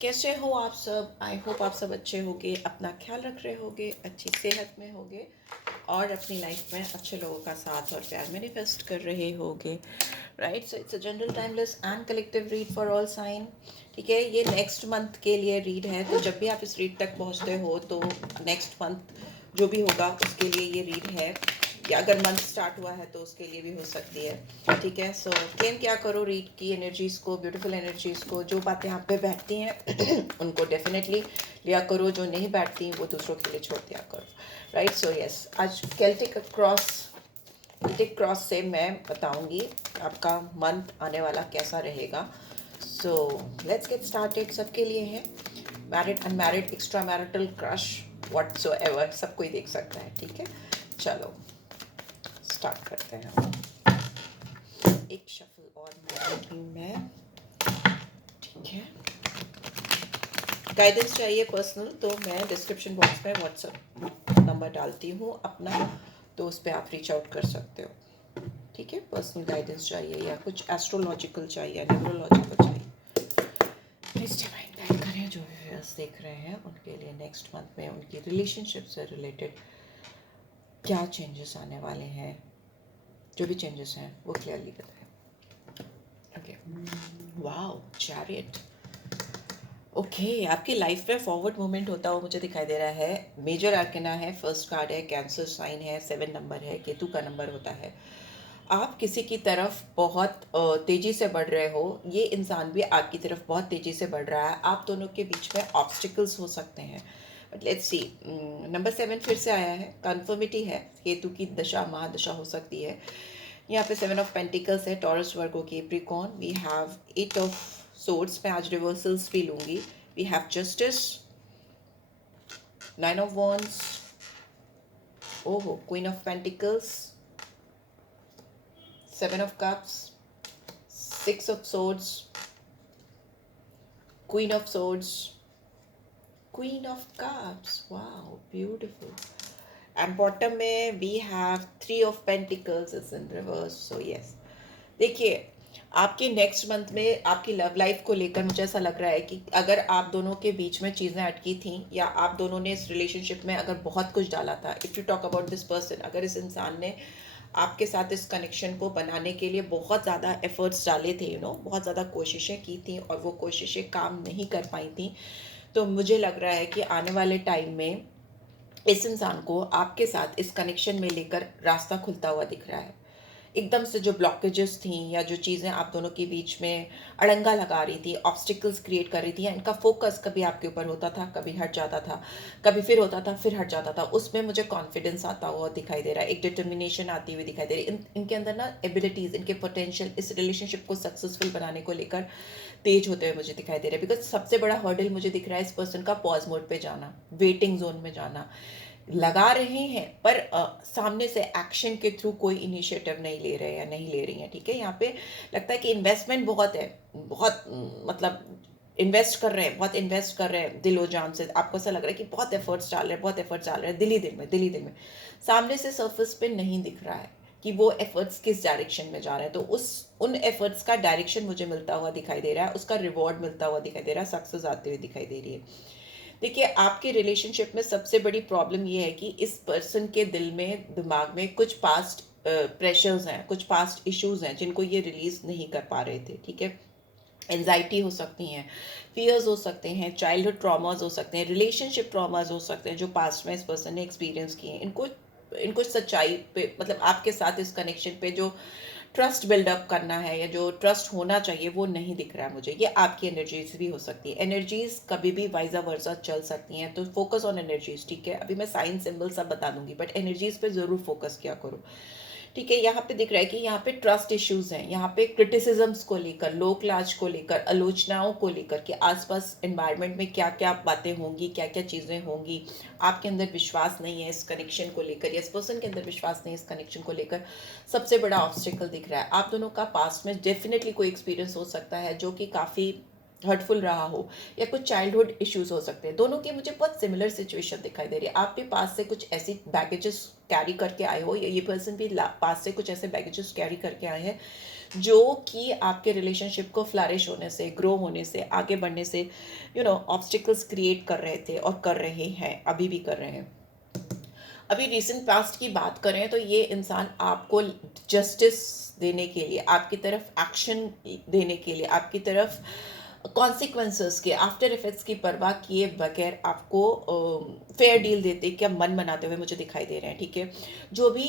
कैसे हो आप सब? आई होप आप सब अच्छे होगे, अपना ख्याल रख रहे होगे, अच्छी सेहत में होगे और अपनी लाइफ में अच्छे लोगों का साथ और प्यार मैनिफेस्ट कर रहे होगे। Right, so it's a general timeless and collective read for all sign. ठीक है, ये नेक्स्ट मंथ के लिए रीड है, तो जब भी आप इस रीड तक पहुंचते हो तो नेक्स्ट मंथ जो भी होगा उसके लिए ये रीड है, या अगर मंथ स्टार्ट हुआ है तो उसके लिए भी हो सकती है। ठीक है, सो क्लेम क्या करो रीड की एनर्जीज़ को, ब्यूटीफुल एनर्जीज़ को। जो बातें आप पे बैठती हैं उनको डेफिनेटली लिया करो, जो नहीं बैठती वो दूसरों के लिए छोड़ दिया करो। राइट, सो यस, आज केल्टिक क्रॉस से मैं बताऊंगी आपका मंथ आने वाला कैसा रहेगा। So let's get started. सबके लिए है, married, unmarried, extra marital, crush, whatsoever, सब कोई देख सकता है। ठीक है, चलो स्टार्ट करते हैं। एक शफल और मारूंगी मैं। ठीक है, गाइडेंस चाहिए पर्सनल तो मैं डिस्क्रिप्शन बॉक्स में व्हाट्सएप नंबर डालती हूँ अपना, तो उस पर आप रीच आउट कर सकते हो। ठीक है, पर्सनल गाइडेंस चाहिए या कुछ एस्ट्रोलॉजिकल चाहिए, न्यूरोलॉजिकल चाहिए, प्लीज डिवाइन गाइड करें। जो व्यूअर्स देख रहे हैं उनके लिए नेक्स्ट मंथ में उनकी रिलेशनशिप से रिलेटेड क्या चेंजेस आने वाले हैं, जो भी चेंजेस हैं वो क्लियरली बताएं। Okay, wow, chariot. ओके, आपकी लाइफ में फॉरवर्ड मूवमेंट होता हुआ मुझे दिखाई दे रहा है। मेजर आर्कना है, फर्स्ट कार्ड है, कैंसर साइन है, 7 नंबर है, केतु का नंबर होता है। आप किसी की तरफ बहुत तेजी से बढ़ रहे हो, ये इंसान भी आपकी तरफ बहुत तेजी से बढ़ रहा है। आप दोनों के बीच में ऑब्स्टिकल्स हो सकते हैं, बट लेट्स सी। नंबर 7 फिर से आया है, कन्फर्मिटी है, केतु की दशा महादशा हो सकती है। यहाँ पे 7 ऑफ पेंटिकल्स है, Taurus, Virgo, Capricorn. We have 8 of swords, मैं आज रिवर्सल्स भी लूंगी। We have justice, 9 of wands, ओहो, queen of pentacles, 7 of cups, 6 of swords, queen of swords, queen of cups, wow beautiful. And bottom में we have 3 of pentacles is in reverse. So yes, देखिए आपके next month में आपकी love life को लेकर मुझे ऐसा लग रहा है कि अगर आप दोनों के बीच में चीज़ें अटकी थी, या आप दोनों ने इस रिलेशनशिप में अगर बहुत कुछ डाला था, if you talk about this person, अगर इस इंसान ने आपके साथ इस कनेक्शन को बनाने के लिए बहुत ज़्यादा एफर्ट्स डाले थे, बहुत ज़्यादा कोशिशें की थी और वो कोशिशें काम नहीं कर पाई थी, तो मुझे लग रहा है कि आने वाले टाइम में इस इंसान को आपके साथ इस कनेक्शन में लेकर रास्ता खुलता हुआ दिख रहा है। एकदम से जो ब्लॉकेजेस थी या जो चीज़ें आप दोनों के बीच में अड़ंगा लगा रही थी, ऑब्स्टिकल्स क्रिएट कर रही थी, या इनका फोकस कभी आपके ऊपर होता था, कभी हट जाता था, कभी फिर होता था, फिर हट जाता था, उसमें मुझे कॉन्फिडेंस आता हुआ दिखाई दे रहा है, एक डिटर्मिनेशन आती हुई दिखाई दे रही है। इनके अंदर ना एबिलिटीज़, इनके पोटेंशियल इस रिलेशनशिप को सक्सेसफुल बनाने को लेकर तेज होते हुए मुझे दिखाई दे रहा है। बिकॉज सबसे बड़ा हर्डल मुझे दिख रहा है इस पर्सन का पॉज मोड पे जाना, वेटिंग जोन में जाना। लगा रहे हैं पर सामने से एक्शन के थ्रू कोई इनिशिएटिव नहीं ले रहे या नहीं ले रही हैं। ठीक है, यहाँ पे लगता है कि इन्वेस्टमेंट बहुत है, बहुत मतलब इन्वेस्ट कर रहे हैं, बहुत इन्वेस्ट कर रहे हैं दिलो जान से। आपको ऐसा लग रहा है कि बहुत एफर्ट्स डाल रहे हैं, बहुत एफर्ट्स डाल रहे हैं, दिली दिल में सामने से सरफेस पे नहीं दिख रहा है कि वो एफर्ट्स किस डायरेक्शन में जा रहे हैं। तो उन एफर्ट्स का डायरेक्शन मुझे मिलता हुआ दिखाई दे रहा है, उसका रिवॉर्ड मिलता हुआ दिखाई दे रहा है, सक्सेस आते हुए दिखाई दे रही है। देखिए आपके रिलेशनशिप में सबसे बड़ी प्रॉब्लम ये है कि इस पर्सन के दिल में, दिमाग में कुछ पास्ट प्रेशर्स हैं, कुछ पास्ट इश्यूज हैं जिनको ये रिलीज नहीं कर पा रहे थे। ठीक है, एंजाइटी हो सकती हैं, फियर्स हो सकते हैं, चाइल्डहुड ट्रॉमास हो सकते हैं, रिलेशनशिप ट्रॉमास हो सकते हैं जो पास्ट में इस पर्सन ने एक्सपीरियंस किए हैं। इनको इनको सच्चाई पे, मतलब आपके साथ इस कनेक्शन पे जो ट्रस्ट बिल्डअप करना है या जो ट्रस्ट होना चाहिए वो नहीं दिख रहा है मुझे। ये आपकी एनर्जीज भी हो सकती है, एनर्जीज कभी भी वाइजा वर्सा चल सकती हैं, तो फोकस ऑन एनर्जीज। ठीक है, अभी मैं साइन सिंबल सब बता दूंगी, बट एनर्जीज पे ज़रूर फोकस किया करो। ठीक है, यहाँ पे दिख रहा है कि यहाँ पे ट्रस्ट इश्यूज हैं, यहाँ पे क्रिटिसिज्म्स को लेकर, लोक लाज को लेकर, आलोचनाओं को लेकर कि आसपास एनवायरनमेंट में क्या क्या बातें होंगी, क्या क्या चीज़ें होंगी। आपके अंदर विश्वास नहीं है इस कनेक्शन को लेकर, या इस पर्सन के अंदर विश्वास नहीं है इस कनेक्शन को लेकर, सबसे बड़ा ऑब्स्टिकल दिख रहा है। आप दोनों का पास्ट में डेफिनेटली कोई एक्सपीरियंस हो सकता है जो कि काफ़ी हर्टफुल रहा हो, या कुछ चाइल्डहुड इश्यूज हो सकते हैं। दोनों की मुझे बहुत सिमिलर सिचुएशन दिखाई दे रही है। आप भी पास से कुछ ऐसी बैगेजेस कैरी करके आए हो, या ये पर्सन भी पास से कुछ ऐसे बैगेजेस कैरी करके आए हैं जो कि आपके रिलेशनशिप को फ्लरिश होने से, ग्रो होने से, आगे बढ़ने से ऑब्स्टिकल्स क्रिएट कर रहे थे और कर रहे हैं, अभी भी कर रहे हैं। अभी रिसेंट पास्ट की बात करें तो ये इंसान आपको जस्टिस देने के लिए, आपकी तरफ एक्शन देने के लिए, आपकी तरफ कॉन्सिक्वेंसेस के, आफ्टर इफेक्ट्स की परवाह किए बगैर आपको फेयर डील देते, क्या मन बनाते हुए मुझे दिखाई दे रहे हैं। ठीक है, जो भी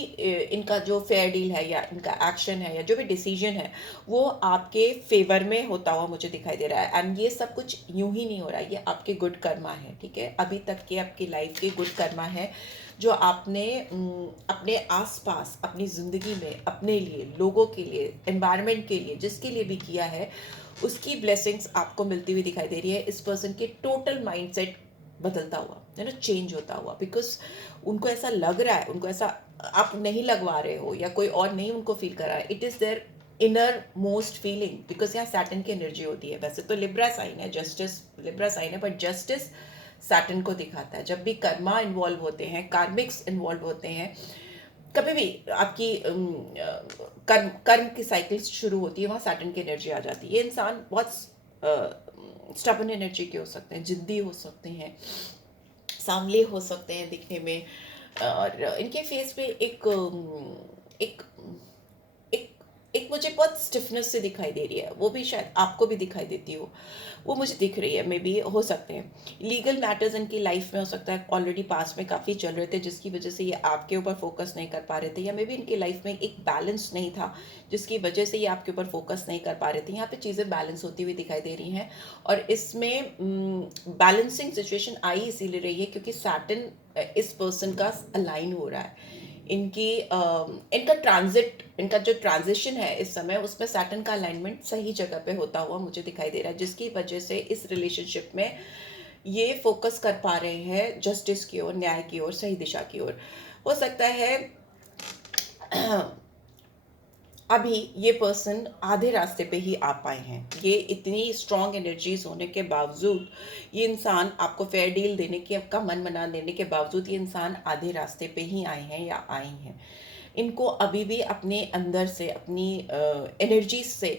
इनका जो फेयर डील है या इनका एक्शन है या जो भी डिसीजन है वो आपके फेवर में होता हुआ मुझे दिखाई दे रहा है। एंड ये सब कुछ यूं ही नहीं हो रहा है, ये आपके गुड कर्मा है। ठीक है, अभी तक के आपकी लाइफ के गुड कर्मा है जो आपने अपने आसपास, अपनी ज़िंदगी में, अपने लिए, लोगों के लिए, एनवायरनमेंट के लिए, जिसके लिए भी किया है, उसकी ब्लेसिंग्स आपको मिलती हुई दिखाई दे रही है। इस पर्सन के टोटल माइंडसेट बदलता हुआ, चेंज होता हुआ, बिकॉज उनको ऐसा लग रहा है, उनको ऐसा आप नहीं लगवा रहे हो या कोई और नहीं उनको फील कर रहा है, it is their inner most feeling, because यहाँ सैटर्न की एनर्जी होती है। वैसे तो लिब्रा साइन है, जस्टिस लिब्रा साइन है, बट जस्टिस सैटर्न को दिखाता है। जब भी कर्मा इन्वॉल्व होते हैं, कार्मिक्स इन्वॉल्व होते हैं, कभी भी आपकी कर्म कर्म की साइकिल शुरू होती है, वहाँ सैटर्न की एनर्जी आ जाती है। ये इंसान बहुत स्टबर्न एनर्जी के हो सकते हैं, जिद्दी हो सकते हैं, सांवले हो सकते हैं दिखने में, और इनके फेस पे एक एक एक मुझे बहुत स्टिफनेस से दिखाई दे रही है, वो भी शायद आपको भी दिखाई देती हो, वो मुझे दिख रही है। मे बी हो सकते हैं लीगल मैटर्स इनकी लाइफ में, हो सकता है ऑलरेडी पास में काफ़ी चल रहे थे जिसकी वजह से ये आपके ऊपर फोकस नहीं कर पा रहे थे, या मे बी इनकी लाइफ में एक बैलेंस नहीं था जिसकी वजह से ये आपके ऊपर फोकस नहीं कर पा रहे थे। यहाँ पे चीज़ें बैलेंस होती हुई दिखाई दे रही हैं, और इसमें बैलेंसिंग सिचुएशन आई इसीलिए रही है क्योंकि सैटर्न इस पर्सन का अलाइन हो रहा है। इनका ट्रांजिट, इनका जो ट्रांजिशन है इस समय, उसमें सैटर्न का अलाइनमेंट सही जगह पे होता हुआ मुझे दिखाई दे रहा है, जिसकी वजह से इस रिलेशनशिप में ये फोकस कर पा रहे हैं जस्टिस की ओर, न्याय की ओर, सही दिशा की ओर। हो सकता है अभी ये पर्सन आधे रास्ते पे ही आ पाए हैं। ये इतनी स्ट्रॉन्ग एनर्जीज होने के बावजूद, ये इंसान आपको फेयर डील देने के, आपका मन बना देने के बावजूद, ये इंसान आधे रास्ते पे ही आए हैं या आई हैं। इनको अभी भी अपने अंदर से, अपनी एनर्जी से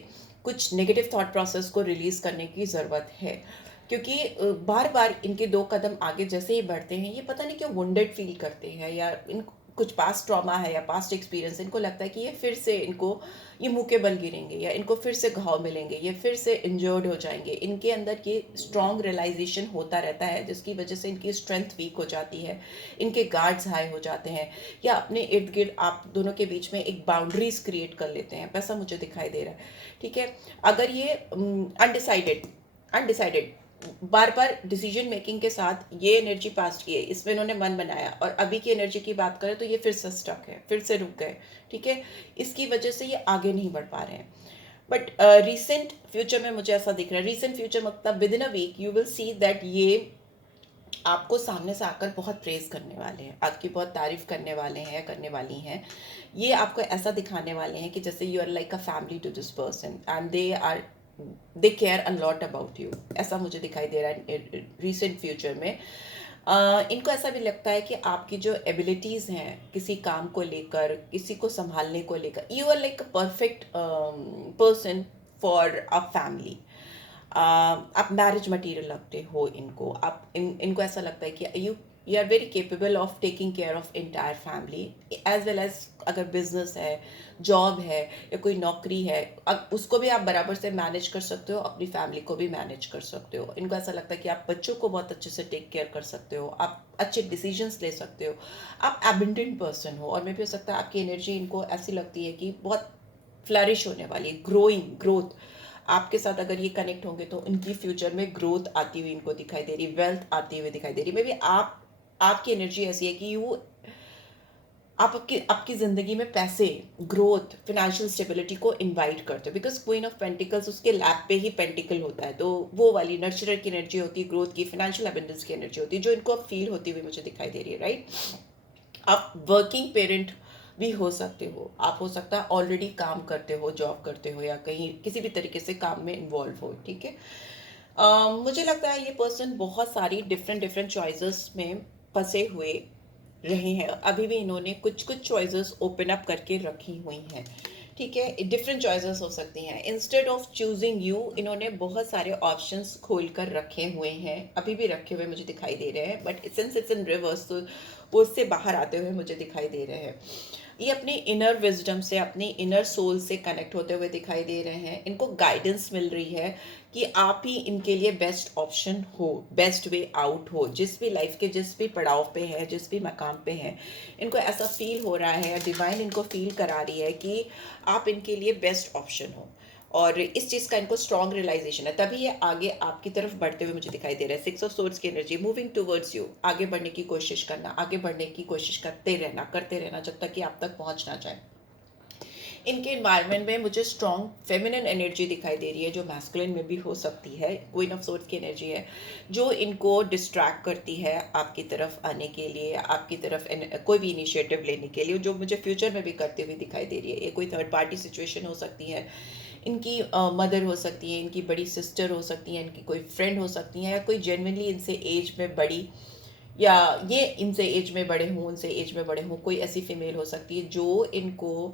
कुछ नेगेटिव थॉट प्रोसेस को रिलीज़ करने की ज़रूरत है, क्योंकि बार बार इनके 2 कदम आगे जैसे ही बढ़ते हैं, ये पता नहीं क्यों वुंडेड फील करते हैं, या इन कुछ पास्ट ट्रॉमा है या पास्ट एक्सपीरियंस, इनको लगता है कि ये फिर से इनको ये मुंह के बल गिरेंगे, या इनको फिर से घाव मिलेंगे, ये फिर से इंजर्ड हो जाएंगे। इनके अंदर ये स्ट्रॉन्ग रियलाइजेशन होता रहता है, जिसकी वजह से इनकी स्ट्रेंथ वीक हो जाती है, इनके गार्ड्स हाई हो जाते हैं, या अपने इर्द गिर्द आप दोनों के बीच में एक बाउंड्रीज क्रिएट कर लेते हैं, वैसा मुझे दिखाई दे रहा है। ठीक है, अगर ये अनडिसाइडेड अनडिसाइडेड बार बार डिसीजन मेकिंग के साथ ये एनर्जी पास की है, इसमें इन्होंने मन बनाया, और अभी की एनर्जी की बात करें तो ये फिर से स्टक है, फिर से रुक गए। ठीक है, इसकी वजह से ये आगे नहीं बढ़ पा रहे हैं। बट रिसेंट फ्यूचर में मुझे ऐसा दिख रहा है, रिसेंट फ्यूचर मतलब within a week you will see that ये आपको सामने से आकर बहुत प्रेज करने वाले हैं, आपकी बहुत तारीफ करने वाले हैं, करने वाली हैं। ये आपको ऐसा दिखाने वाले हैं कि जैसे you are like a family to this person, and they care a lot about you, ऐसा मुझे दिखाई दे रहा है रिसेंट फ्यूचर में। इनको ऐसा भी लगता है कि आपकी जो एबिलिटीज़ हैं किसी काम को लेकर, किसी को संभालने को लेकर, you are like a perfect person for a family. आप मैरिज मटेरियल लगते हो इनको, इनको ऐसा लगता है कि you are very capable of taking care of entire family, as well as अगर बिजनेस है, जॉब है, या कोई नौकरी है, अब उसको भी आप बराबर से मैनेज कर सकते हो, अपनी फैमिली को भी मैनेज कर सकते हो। इनको ऐसा लगता है कि आप बच्चों को बहुत अच्छे से टेक केयर कर सकते हो, आप अच्छे डिसीजंस ले सकते हो, आप एबंडेंट पर्सन हो। और मे भी हो सकता है आपकी एनर्जी इनको ऐसी लगती है कि बहुत फ्लरिश होने वाली, ग्रोइंग, ग्रोथ, आपके साथ अगर ये कनेक्ट होंगे तो इनकी फ्यूचर में ग्रोथ आती हुई इनको दिखाई दे रही, वेल्थ आती हुई दिखाई दे रही। मे बी आपकी एनर्जी ऐसी है कि आप आपकी ज़िंदगी में पैसे, ग्रोथ, फाइनेंशियल स्टेबिलिटी को इनवाइट करते हो, बिकॉज क्वीन ऑफ पेंटिकल्स उसके लैप पे ही पेंटिकल होता है, तो वो वाली नर्चरर की एनर्जी होती है, ग्रोथ की, फाइनेंशियल एबंडेंस की एनर्जी होती है, जो इनको अब फील होती हुई मुझे दिखाई दे रही है। राइट, आप वर्किंग पेरेंट भी हो सकते हो, आप हो सकता है ऑलरेडी काम करते हो, जॉब करते हो, या कहीं किसी भी तरीके से काम में इन्वॉल्व हो। ठीक है, मुझे लगता है ये पर्सन बहुत सारी डिफरेंट डिफरेंट चॉइसेस में फंसे हुए रहे हैं, अभी भी इन्होंने कुछ कुछ चॉइसेस ओपन अप करके रखी हुई हैं। ठीक है, डिफरेंट चॉइसेस हो सकती हैं। इंस्टेड ऑफ चूजिंग यू, इन्होंने बहुत सारे ऑप्शंस खोल कर रखे हुए हैं, अभी भी रखे हुए मुझे दिखाई दे रहे हैं, but since it's in reverse तो वो उससे बाहर आते हुए मुझे दिखाई दे रहे हैं। ये अपनी इनर विजडम से, अपनी इनर सोल से कनेक्ट होते हुए दिखाई दे रहे हैं। इनको गाइडेंस मिल रही है कि आप ही इनके लिए बेस्ट ऑप्शन हो, बेस्ट वे आउट हो, जिस भी लाइफ के जिस भी पड़ाव पे है, जिस भी मकाम पे है, इनको ऐसा फील हो रहा है, डिवाइन इनको फील करा रही है कि आप इनके लिए बेस्ट ऑप्शन हो। और इस चीज़ का इनको स्ट्रॉन्ग रियलाइजेशन है, तभी ये आगे आपकी तरफ बढ़ते हुए मुझे दिखाई दे रहा है। 6 ऑफ सोर्ड्स की एनर्जी, मूविंग टूवर्ड्स यू, आगे बढ़ने की कोशिश करना, आगे बढ़ने की कोशिश करते रहना जब तक कि आप तक पहुंच ना जाए। इनके इन्वायरमेंट में मुझे स्ट्रॉन्ग फेमिनिन एनर्जी दिखाई दे रही है, जो मैस्कुलिन में भी हो सकती है। क्वीन ऑफ सोर्ड्स की एनर्जी है जो इनको डिस्ट्रैक्ट करती है आपकी तरफ आने के लिए, आपकी तरफ कोई भी इनिशिएटिव लेने के लिए, जो मुझे फ्यूचर में भी करते हुए दिखाई दे रही है। ये कोई थर्ड पार्टी सिचुएशन हो सकती है, इनकी मदर हो सकती है, इनकी बड़ी सिस्टर हो सकती है, इनकी कोई फ्रेंड हो सकती है, या कोई जेन्युइनली इनसे एज में बड़ी, या ये इनसे एज में बड़े हों, उनसे एज में बड़े हों, कोई ऐसी फीमेल हो सकती है जो इनको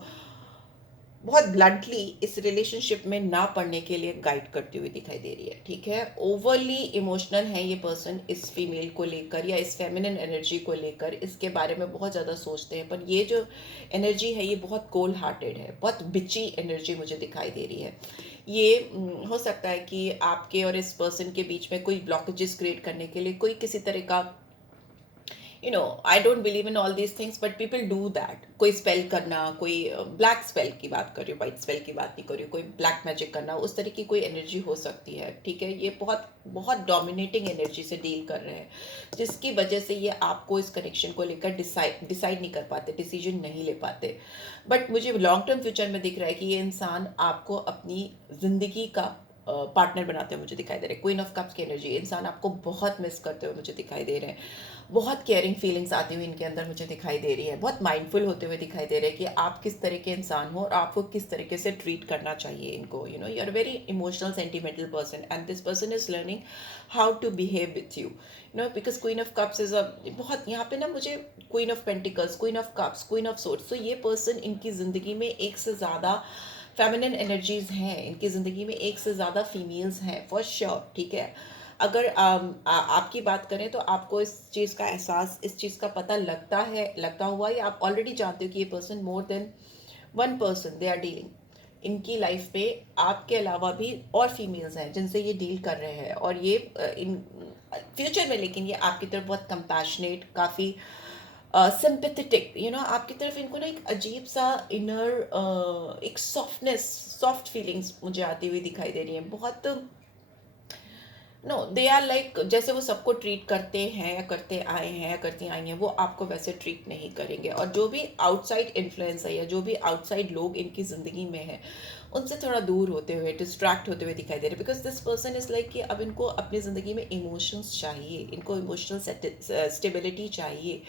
बहुत ब्लंटली इस रिलेशनशिप में ना पड़ने के लिए गाइड करती हुई दिखाई दे रही है। ठीक है, ओवरली इमोशनल है ये पर्सन इस फीमेल को लेकर, या इस फेमिनिन एनर्जी को लेकर, इसके बारे में बहुत ज़्यादा सोचते हैं। पर ये जो एनर्जी है ये बहुत कोल्ड हार्टेड है, बहुत बिची एनर्जी मुझे दिखाई दे रही है। ये हो सकता है कि आपके और इस पर्सन के बीच में कोई ब्लॉकेजेस क्रिएट करने के लिए कोई किसी तरह का, I don't believe in all these things, but people do that. कोई स्पेल करना, कोई ब्लैक स्पेल की बात कर रही हूँ, वाइट स्पेल की बात नहीं कर रही हूँ, कोई ब्लैक मैजिक करना, उस तरह की कोई एनर्जी हो सकती है। ठीक है, ये बहुत बहुत डोमिनेटिंग एनर्जी से डील कर रहे हैं, जिसकी वजह से ये आपको इस कनेक्शन को लेकर डिसाइड नहीं कर पाते, डिसीजन नहीं ले पाते। बट मुझे लॉन्ग टर्म फ्यूचर में दिख रहा है कि ये इंसान आपको अपनी ज़िंदगी का पार्टनर बनाते हुए मुझे दिखाई दे रहे हैं। क्वीन ऑफ कप्स की एनर्जी, इंसान आपको बहुत मिस करते हुए मुझे दिखाई दे रहे हैं, बहुत केयरिंग फीलिंग्स आती हुई इनके अंदर मुझे दिखाई दे रही है, बहुत माइंडफुल होते हुए दिखाई दे रहे हैं कि आप किस तरह के इंसान हो और आपको किस तरीके से ट्रीट करना चाहिए इनको। You are very emotional sentimental person and this person is learning how to behave with you, because queen of cups is a बहुत, यहाँ पे ना मुझे queen of pentacles, queen of cups, queen of swords, तो ये person इनकी ज़िंदगी में एक से ज़्यादा फेमिनिन एनर्जीज हैं, इनकी ज़िंदगी में एक से ज़्यादा फीमेल्स हैं फॉर श्योर। ठीक है, अगर आपकी बात करें तो आपको इस चीज़ का एहसास, इस चीज़ का पता लगता हुआ, या आप ऑलरेडी जानते हो कि ये person more than one person they are dealing इनकी लाइफ में, आपके अलावा भी और फीमेल्स हैं जिनसे ये डील कर रहे हैं। और ये इन फ्यूचर में, लेकिन ये आपकी तरफ बहुत कंपैशनेट, काफ़ी सिंपैथेटिक, आपकी तरफ इनको ना एक अजीब सा इनर एक सॉफ्टनेस, सॉफ्ट फीलिंग्स मुझे आती हुई दिखाई दे रही हैं। बहुत, नो, दे आर लाइक, जैसे वो सबको ट्रीट करते हैं या करते आए हैं या करती आई हैं, वो आपको वैसे ट्रीट नहीं करेंगे। और जो भी आउटसाइड इन्फ्लुएंस है या जो भी आउटसाइड लोग इनकी ज़िंदगी में है, उनसे थोड़ा दूर होते हुए, डिस्ट्रैक्ट होते हुए दिखाई दे रहे हैं। Because this person is like कि अब इनको अपनी ज़िंदगी में इमोशंस चाहिए, इनको इमोशनल स्टेबिलिटी चाहिए,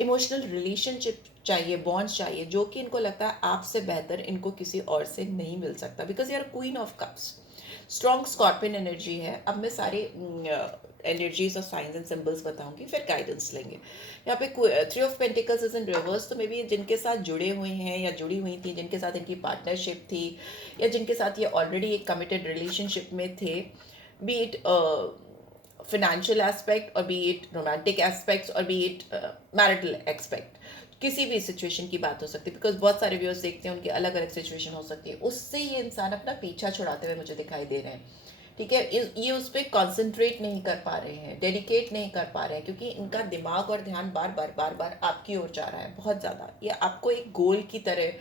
इमोशनल रिलेशनशिप चाहिए, बॉन्ड्स चाहिए, जो कि इनको लगता है आपसे बेहतर इनको किसी और से नहीं मिल सकता। बिकॉज यार queen of cups strong scorpion energy है। अब मैं सारे एनर्जीज और साइंस एंड सिंबल्स बताऊंगी, फिर गाइडेंस लेंगे। यहाँ पे 3 of pentacles is in reverse, तो मे बी जिनके साथ जुड़े हुए हैं या जुड़ी हुई थी, जिनके साथ इनकी पार्टनरशिप थी, या जिनके साथ ये ऑलरेडी एक कमिटेड रिलेशनशिप में थे, बी इट फिनेंशियल एस्पेक्ट और बी इट रोमांटिक एस्पेक्ट्स और बी इट मैरिटल एस्पेक्ट, किसी भी सिचुएशन की बात हो सकती है। बिकॉज बहुत सारे व्यूअर्स देखते हैं, उनकी अलग अलग सिचुएशन हो सकती है, उससे ये इंसान अपना पीछा छुड़ाते हुए मुझे दिखाई दे रहे हैं। ठीक है, ये उस पर कॉन्सेंट्रेट नहीं कर पा रहे हैं, डेडिकेट नहीं कर पा रहे हैं, क्योंकि इनका दिमाग और ध्यान बार बार बार बार आपकी ओर जा रहा है बहुत ज़्यादा। ये आपको एक गोल की तरह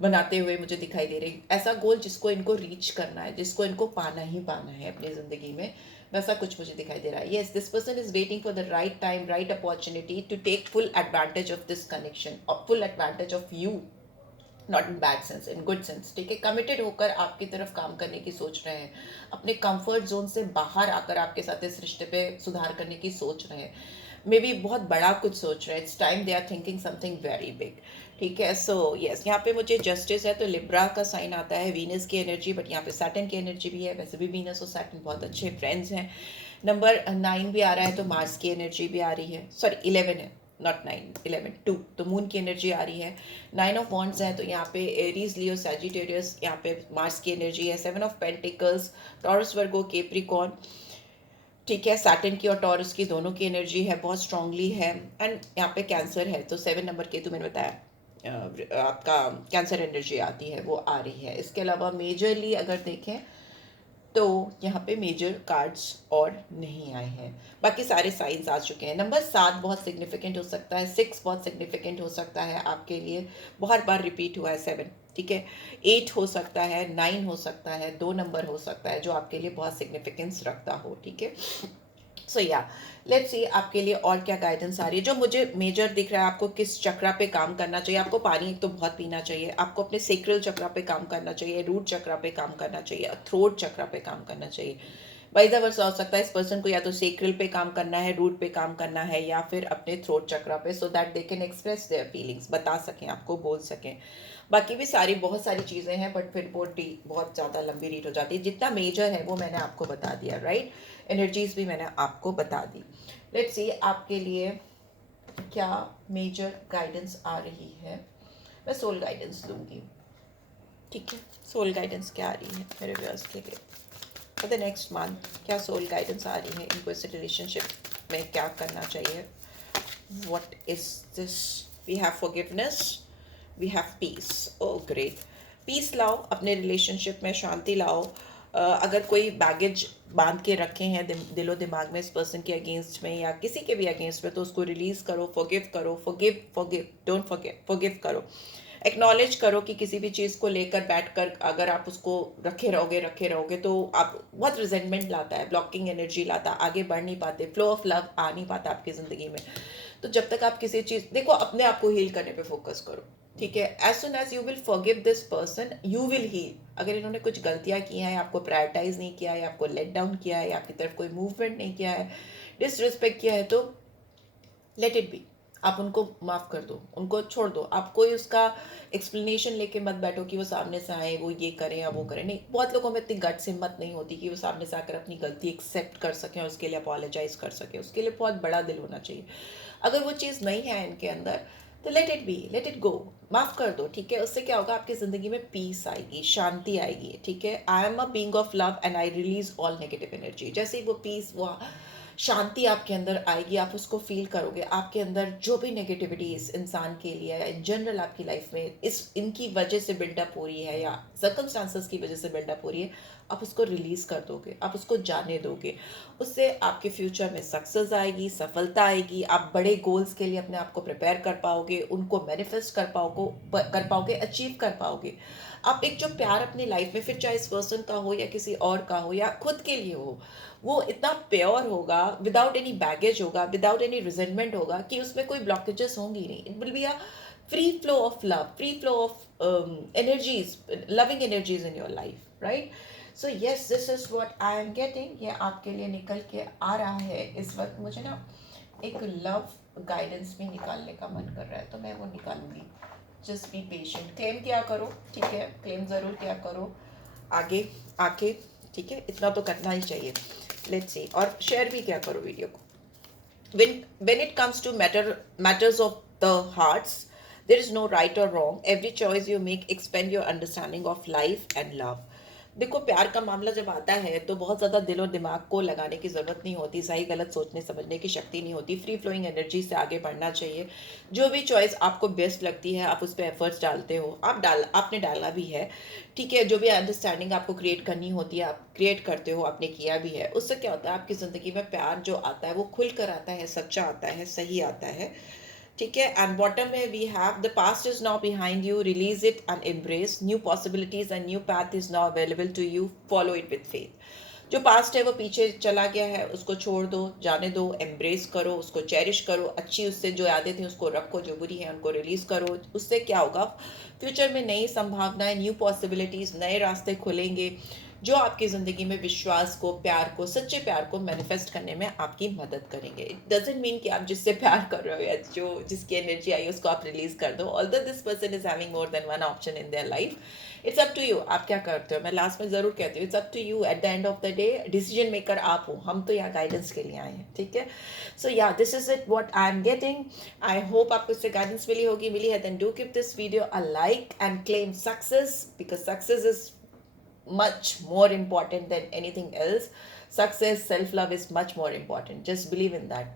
बनाते हुए मुझे दिखाई दे रही, ऐसा गोल जिसको इनको रीच करना है, जिसको इनको पाना ही पाना है अपनी ज़िंदगी में, वैसा कुछ मुझे दिखाई दे रहा है। Yes, this person is waiting for the right time, right opportunity to take full advantage of this connection, और full advantage of you, not in bad sense, in good sense. ठीक है, कमिटेड होकर आपकी तरफ काम करने की सोच रहे हैं, अपने कंफर्ट जोन से बाहर आकर आपके साथ इस रिश्ते पे सुधार करने की सोच रहे हैं, मे बी बहुत बड़ा कुछ सोच रहे हैं। It's time they are thinking something very big. ठीक है, सो यस, यहाँ पे मुझे जस्टिस है तो लिब्रा का साइन आता है, वीनस की एनर्जी, बट यहाँ पे सैटर्न की एनर्जी भी है। वैसे भी वीनस और सैटर्न बहुत अच्छे फ्रेंड्स हैं। नंबर 9 भी आ रहा है तो मार्स की एनर्जी भी आ रही है, सॉरी 11 है, नॉट 9, 11, 2, तो मून की एनर्जी आ रही है। 9 ऑफ वॉन्ड्स है, तो यहाँ पे एरीज, लियो, सैजिटेरियस, यहाँ पे मार्स की एनर्जी है। 7 ऑफ पेंटिकल्स, टॉरस, वर्गो, केप्रिकॉर्न, ठीक है। सैटर्न की और टॉरस की दोनों की एनर्जी है, बहुत स्ट्रांगली है। एंड यहाँ पे कैंसर है, तो 7 नंबर केतु मैंने बताया आपका कैंसर एनर्जी आती है, वो आ रही है। इसके अलावा मेजरली अगर देखें तो यहाँ पे मेजर कार्ड्स और नहीं आए हैं, बाकी सारे साइंस आ चुके हैं। नंबर 7 बहुत सिग्निफिकेंट हो सकता है, 6 बहुत सिग्निफिकेंट हो सकता है आपके लिए, बहुत बार रिपीट हुआ है 7, ठीक है। 8 हो सकता है, 9 हो सकता है, 2 नंबर हो सकता है जो आपके लिए बहुत सिग्निफिकेंस रखता हो, ठीक है। सो या लेट्स सी आपके लिए और क्या गाइडेंस आ रही है। जो मुझे मेजर दिख रहा है, आपको किस चक्रा पे काम करना चाहिए। आपको पानी एक तो बहुत पीना चाहिए, आपको अपने सेक्रल चक्रा पे काम करना चाहिए, रूट चक्रा पे काम करना चाहिए, थ्रोट चक्रा पे काम करना चाहिए। वाइस वर्सा हो सकता है, इस पर्सन को या तो सेक्रल पे काम करना है, रूट पे काम करना है, या फिर अपने थ्रोट चक्रा पे, so that they can express their feelings, बता सकें, आपको बोल सकें। बाकी भी सारी बहुत सारी चीज़ें हैं, बट फिर वो बहुत ज़्यादा लंबी रीड हो जाती है। जितना मेजर है वो मैंने आपको बता दिया, राइट। एनर्जीज भी मैंने आपको बता दी। लेट्स सी आपके लिए क्या मेजर गाइडेंस आ रही है। मैं सोल गाइडेंस दूंगी, ठीक है। सोल गाइडेंस क्या आ रही है मेरे व्यूअर्स के लिए फॉर द नेक्स्ट मंथ? क्या सोल गाइडेंस आ रही है इनको इस रिलेशनशिप में क्या करना चाहिए? What is this? We have forgiveness, we have peace. Oh great. Peace लाओ, अपने रिलेशनशिप में शांति लाओ। अगर कोई बैगेज बांध के रखे हैं दिलो दिमाग में इस पर्सन के अगेंस्ट में या किसी के भी अगेंस्ट में, तो उसको रिलीज करो, फॉरगिव करो। Forgive, forgive, don't forgive, forgive करो। एक्नॉलेज करो कि किसी भी चीज़ को लेकर बैठकर अगर आप उसको रखे रहोगे तो आप बहुत रिजेंटमेंट लाता है, ब्लॉकिंग एनर्जी लाता, आगे बढ़ नहीं पाते, फ्लो ऑफ लव आ नहीं पाता आपकी ज़िंदगी में। तो जब तक आप किसी चीज़, देखो, अपने आप को हील करने पे फोकस करो, ठीक है। As soon as you will forgive this person, you will heal. अगर इन्होंने कुछ गलतियां की हैं, आपको प्रायोरिटाइज नहीं किया है, आपको लेट डाउन किया है, आपकी तरफ कोई मूवमेंट नहीं किया है, डिसरिस्पेक्ट किया है, तो लेट इट बी। आप उनको माफ़ कर दो, उनको छोड़ दो। आप कोई उसका एक्सप्लेनेशन लेके मत बैठो कि वो सामने से आए, वो ये करें या वो करें। नहीं, बहुत लोगों में इतनी गट्स हिम्मत नहीं होती कि वो सामने से आकर अपनी गलती एक्सेप्ट कर सकें और उसके लिए अपोलोजाइज कर सकें। उसके लिए बहुत बड़ा दिल होना चाहिए। अगर वो चीज़ नहीं है इनके अंदर, तो let it be, let it go, माफ़ कर दो, ठीक है। उससे क्या होगा, आपकी ज़िंदगी में पीस आएगी, शांति आएगी, ठीक है। I am a being of love and I release all negative energy. जैसे ही वो पीस, वो शांति आपके अंदर आएगी, आप उसको फील करोगे, आपके अंदर जो भी नेगेटिविटी इस इंसान के लिए या इन जनरल आपकी लाइफ में इनकी वजह से बिल्डअप हो रही है या सर्कमस्टांसेस की वजह से बिल्डअप हो रही है, आप उसको रिलीज कर दोगे, आप उसको जाने दोगे। उससे आपके फ्यूचर में सक्सेस आएगी, सफलता आएगी, आप बड़े गोल्स के लिए अपने आप को प्रिपेयर कर पाओगे, उनको मैनिफेस्ट कर पाओगे, अचीव कर पाओगे। आप एक जो प्यार अपनी लाइफ में, फिर चाहे इस पर्सन का हो या किसी और का हो या खुद के लिए हो, वो इतना प्योर होगा, विदाउट एनी बैगेज होगा, विदाउट एनी रिजेंटमेंट होगा कि उसमें कोई ब्लॉकेजेस होंगी नहीं। It will be a free flow of love, free flow of energies, loving energies in your life, right. So yes, this is what I am getting. ये आपके लिए निकल के आ रहा है इस वक्त। मुझे ना एक लव गाइडेंस भी निकालने का मन कर रहा है, तो मैं वो निकालूंगी। Just be patient. क्लेम किया करो, ठीक है, क्लेम ज़रूर किया करो आगे आके, ठीक है, इतना तो करना ही चाहिए। लेट्स सी, और शेयर भी क्या करो वीडियो को। when it comes to matters of the hearts, there is no right or wrong. Every choice you make expand your understanding of life and love. देखो, प्यार का मामला जब आता है तो बहुत ज़्यादा दिल और दिमाग को लगाने की ज़रूरत नहीं होती, सही गलत सोचने समझने की शक्ति नहीं होती, फ्री फ्लोइंग एनर्जी से आगे बढ़ना चाहिए। जो भी चॉइस आपको बेस्ट लगती है, आप उस पर एफर्ट्स डालते हो, आपने डाला भी है, ठीक है। जो भी अंडरस्टैंडिंग आपको क्रिएट करनी होती है, आप क्रिएट करते हो, आपने किया भी है। उससे क्या होता है, आपकी ज़िंदगी में प्यार जो आता है वो खुल कर आता है, सच्चा आता है, सही आता है, ठीक है। एंड बॉटम में we have the past is now behind you, release it and embrace new possibilities and new path is now available to you, follow it with faith. जो पास्ट है वो पीछे चला गया है, उसको छोड़ दो, जाने दो, एम्ब्रेस करो, उसको चेरिश करो। अच्छी उससे जो यादें थी उसको रखो, जो बुरी है उनको रिलीज करो। उससे क्या होगा, फ्यूचर में नई संभावनाएं, न्यू पॉसिबिलिटीज, नए रास्ते खुलेंगे, जो आपकी ज़िंदगी में विश्वास को, प्यार को, सच्चे प्यार को मैनिफेस्ट करने में आपकी मदद करेंगे। इट डजंट मीन कि आप जिससे प्यार कर रहे हो या जो जिसकी एनर्जी आई उसको आप रिलीज कर दो। Although this person is having more than one option in their life, it's up to you, आप क्या करते हो। मैं लास्ट में ज़रूर कहती हूँ, it's up to you. At the end of the day decision maker आप हो, हम तो यहाँ गाइडेंस के लिए आए हैं, ठीक है। So yeah this is it what I am getting. I hope आपको इससे गाइडेंस मिली है, then do give this video a like and claim success, because success is much more important than anything else. Success, self love is much more important. Just believe in that.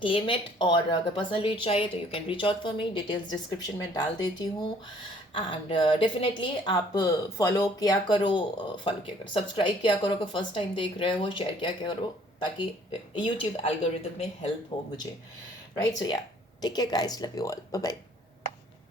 Claim it. और अगर personal reach चाहिए तो you can reach out for me, details description में डाल देती हूँ। And definitely आप follow किया करो, सब्सक्राइब किया करो, अगर फर्स्ट टाइम देख रहे हो, शेयर किया करो ताकि यूट्यूब एल्गोरिथम में हेल्प हो मुझे, right. So yeah take care guys, love you all, bye bye.